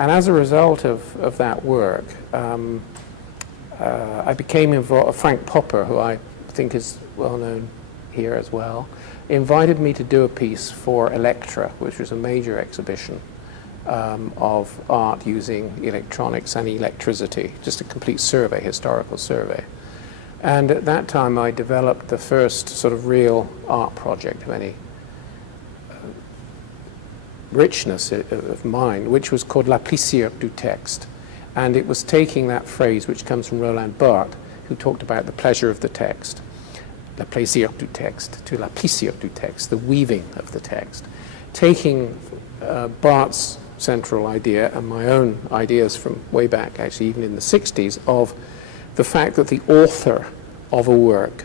And as a result of that work, I became involved. Frank Popper, who I think is well known here as well, invited me to do a piece for Electra, which was a major exhibition of art using electronics and electricity, just a complete survey, historical survey. And at that time I developed the first sort of real art project of any richness of mind, which was called La Plaisir du Texte. And it was taking that phrase, which comes from Roland Barthes, who talked about the pleasure of the text, la plaisir du texte, to la plaisir du texte, the weaving of the text. Taking Barthes' central idea and my own ideas from way back, actually even in the 60s, of the fact that the author of a work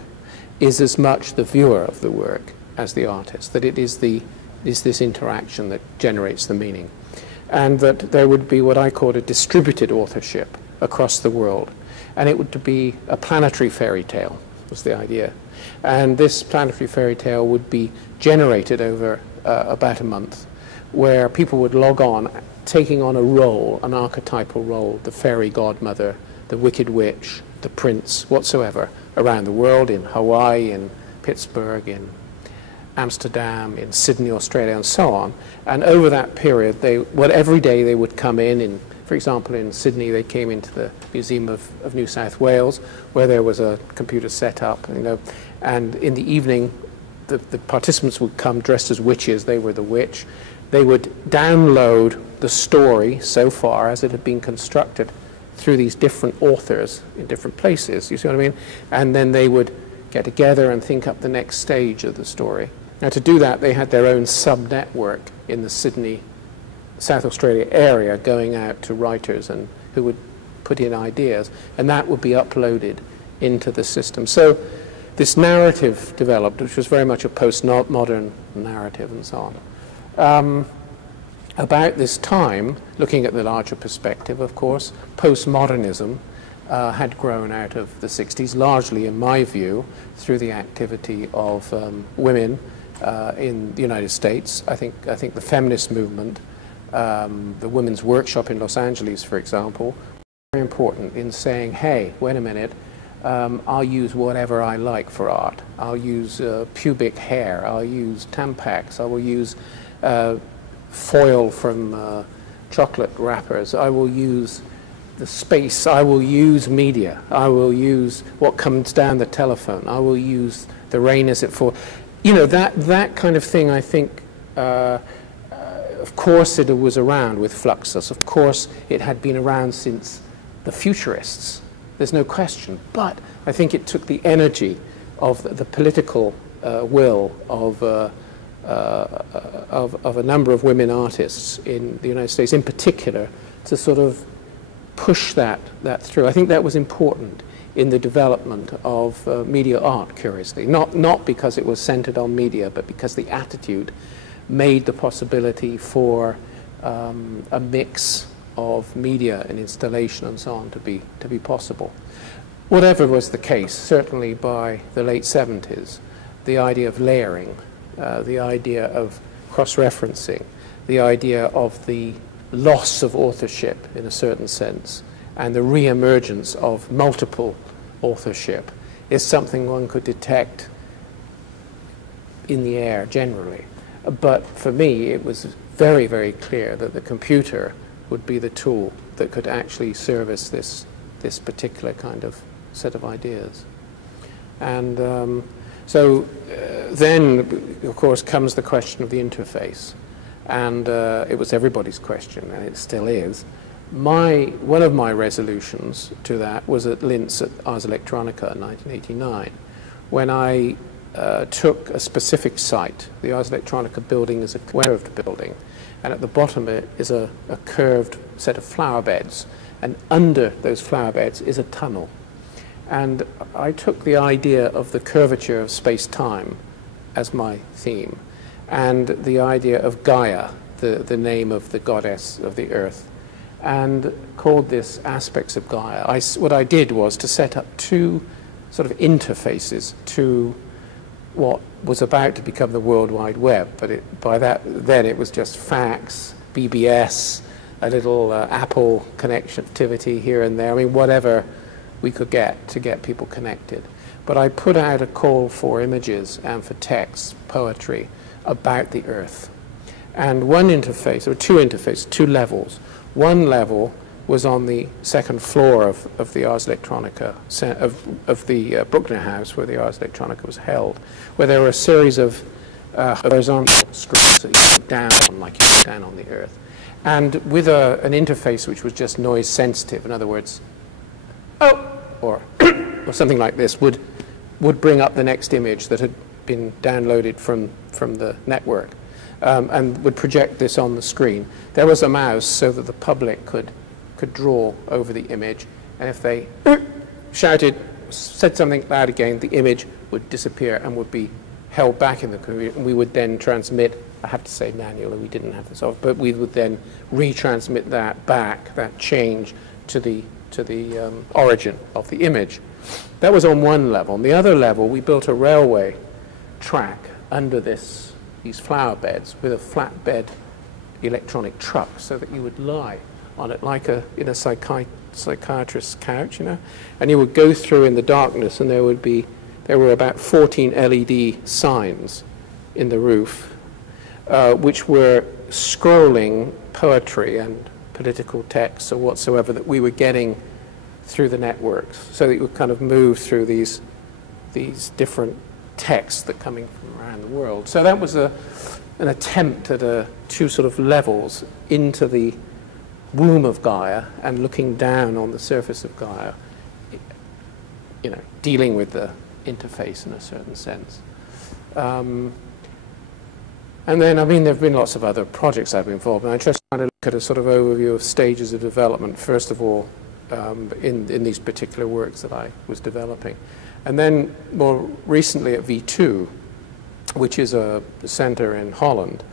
is as much the viewer of the work as the artist, that it is this interaction that generates the meaning. And that there would be what I called a distributed authorship across the world. And it would be a planetary fairy tale, was the idea. And this planetary fairy tale would be generated over about a month, where people would log on, taking on a role, an archetypal role, the fairy godmother, the wicked witch, the prince, whatsoever, around the world, in Hawaii, in Pittsburgh, in Amsterdam, in Sydney, Australia, and so on. And over that period, every day they would come in, for example, in Sydney, they came into the Museum of New South Wales, where there was a computer set up, and in the evening, the participants would come dressed as witches. They were the witch. They would download the story so far as it had been constructed through these different authors in different places, you see what I mean? And then they would get together and think up the next stage of the story. Now, to do that, they had their own sub-network in the Sydney, South Australia area, going out to writers and who would put in ideas, and that would be uploaded into the system. So this narrative developed, which was very much a postmodern narrative and so on. About this time, looking at the larger perspective, of course, postmodernism had grown out of the 60s, largely, in my view, through the activity of women in the United States. I think the feminist movement, the Women's Workshop in Los Angeles, for example, very important in saying, hey, wait a minute, I'll use whatever I like for art. I'll use pubic hair, I'll use Tampax, I will use foil from chocolate wrappers, I will use the space, I will use media, I will use what comes down the telephone, I will use the rain as it falls. That kind of thing, I think, of course it was around with Fluxus, of course it had been around since the Futurists, there's no question, but I think it took the energy of the political will of a number of women artists in the United States in particular to sort of push that through. I think that was important in the development of media art, curiously. Not because it was centered on media, but because the attitude made the possibility for a mix of media and installation and so on to be possible. Whatever was the case, certainly by the late 70s, the idea of layering, the idea of cross-referencing, the idea of the loss of authorship in a certain sense, and the re-emergence of multiple authorship is something one could detect in the air generally. But for me, it was very, very clear that the computer would be the tool that could actually service this particular kind of set of ideas. And so then, of course, comes the question of the interface. And it was everybody's question, and it still is. One of my resolutions to that was at Linz at Ars Electronica in 1989, when I took a specific site. The Ars Electronica building is a curved building, and at the bottom of it is a curved set of flower beds, and under those flower beds is a tunnel. And I took the idea of the curvature of space-time as my theme, and the idea of Gaia, the name of the goddess of the earth, and called this Aspects of Gaia. What I did was to set up two sort of interfaces to what was about to become the World Wide Web, but by then it was just fax, BBS, a little Apple connectivity here and there. I mean, whatever we could get to get people connected. But I put out a call for images and for text, poetry, about the Earth. And one interface, or two interfaces, two levels. One level was on the second floor of the Ars Electronica, of the Bruckner House, where the Ars Electronica was held, where there were a series of horizontal screens that you put down on, like you put down on the Earth. And with an interface which was just noise sensitive, in other words, oh, or something like this, would bring up the next image that had been downloaded from the network, and would project this on the screen. There was a mouse so that the public could draw over the image, and if they shouted, said something loud again, the image would disappear and would be held back in the computer, and we would then transmit, I have to say manually, we didn't have this off, but we would then retransmit that back, that change, to the origin of the image. That was on one level. On the other level, we built a railway track under these flower beds with a flatbed electronic truck, so that you would lie on it like in a psychiatrist's couch, you know, and you would go through in the darkness, and there were about 14 LED signs in the roof, which were scrolling poetry and political texts or whatsoever that we were getting through the networks, so that you would kind of move through these different texts that are coming from around the world. So that was an attempt at two sort of levels into the womb of Gaia and looking down on the surface of Gaia, you know, dealing with the interface in a certain sense. And then, I mean, there have been lots of other projects I've been involved in. I just trying to look at a sort of overview of stages of development, first of all, in these particular works that I was developing. And then more recently at V2, which is a center in Holland,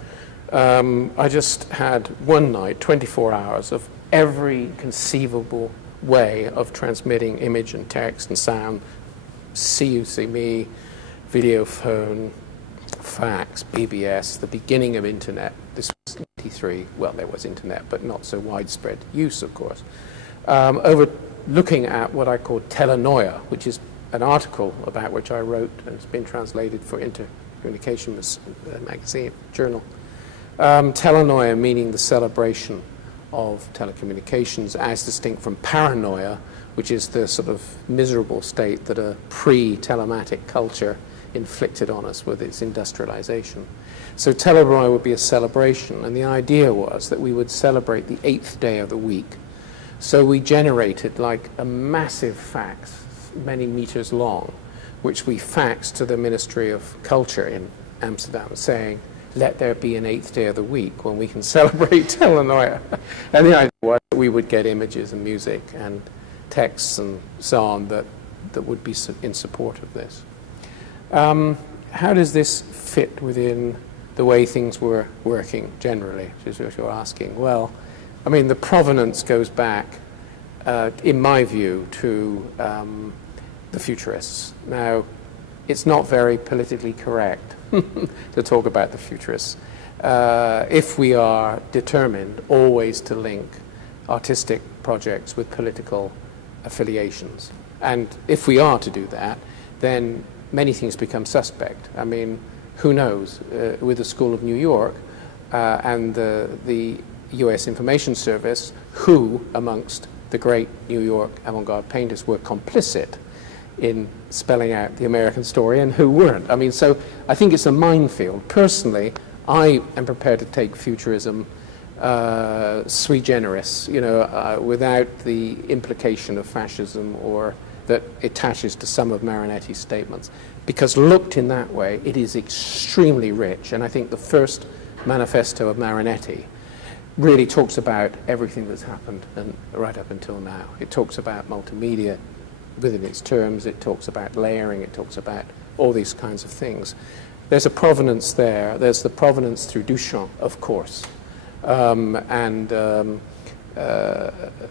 I just had one night, 24 hours, of every conceivable way of transmitting image and text and sound, see you, see me, video phone, fax, BBS, the beginning of internet. This was 93. Well, there was internet, but not so widespread use, of course. Over looking at what I call telenoia, which is an article about which I wrote, and it's been translated for Intercommunication magazine, journal. Telenoia meaning the celebration of telecommunications as distinct from paranoia, which is the sort of miserable state that a pre-telematic culture inflicted on us with its industrialization. So telenoia would be a celebration, and the idea was that we would celebrate the 8th day of the week. So we generated like a massive fax, many meters long, which we faxed to the Ministry of Culture in Amsterdam, saying, let there be an 8th day of the week when we can celebrate telenoia. And the idea was that we would get images and music and texts and so on that would be in support of this. How does this fit within the way things were working generally, which is what you're asking? Well, I mean, the provenance goes back, in my view, to the futurists. Now, it's not very politically correct to talk about the futurists. If we are determined always to link artistic projects with political affiliations, and if we are to do that, then many things become suspect. I mean, who knows? With the School of New York and the US Information Service, who amongst the great New York avant-garde painters were complicit in spelling out the American story and who weren't? I mean, so I think it's a minefield. Personally, I am prepared to take futurism sui generis, you know, without the implication of fascism or that attaches to some of Marinetti's statements. Because looked in that way, it is extremely rich. And I think the first manifesto of Marinetti really talks about everything that's happened and right up until now. It talks about multimedia within its terms. It talks about layering. It talks about all these kinds of things. There's a provenance there. There's the provenance through Duchamp, of course.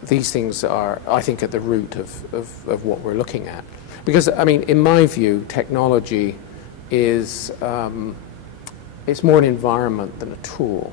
These things are, I think, at the root of what we're looking at. Because, I mean, in my view, technology is it's more an environment than a tool.